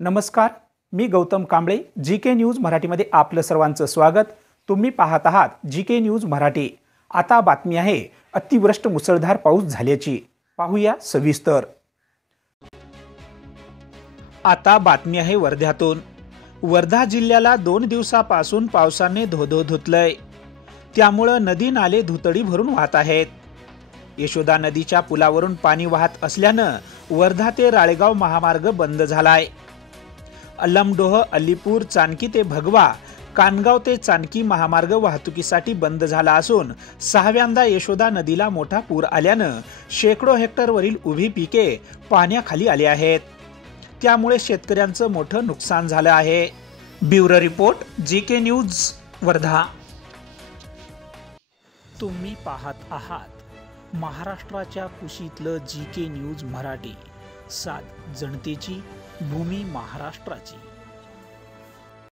नमस्कार, मी Gautam Kamble. GK news मराठीमध्ये आपलं सर्वांचं स्वागत. तुम्ही पाहत आहात जीके न्यूज मराठी. आता बातमी आहे अतिवृष्ट मुसळधार पाऊस झाल्याची. पाहूया सविस्तर. आता बातमी आहे वर्ध्यातून. वर्धा जिल्ह्याला 2 दिवसापासून पावसाने धोधो धुतलंय. त्यामुळे नदी नाले धुतडी भरून वाहत आहेत. यशोदा नदीच्या पुलावरून पाणी वाहत असल्यानं वर्धा ते राळेगाव महामार्ग बंद झालाय. अलमडोह, अलीपूर, चाणकी ते भगवा, कानगाव ते चाणकी महामार्ग वाहतुकीसाठी बंद झाला असून 6व्यांदा यशोदा नदीला मोठा पूर आल्यानं शेकडो हेक्टरवरील उभी पिके पाण्याखाली आली आहेत. त्यामुळे शेतकऱ्यांचं मोठं नुकसान झालं आहे. Bureau report, GK news Wardha. तुम्ही पाहत आहात महाराष्ट्राच्या कुशीतलं जीके न्यूज मराठी. सात जनतेची, भूमी महाराष्ट्राची.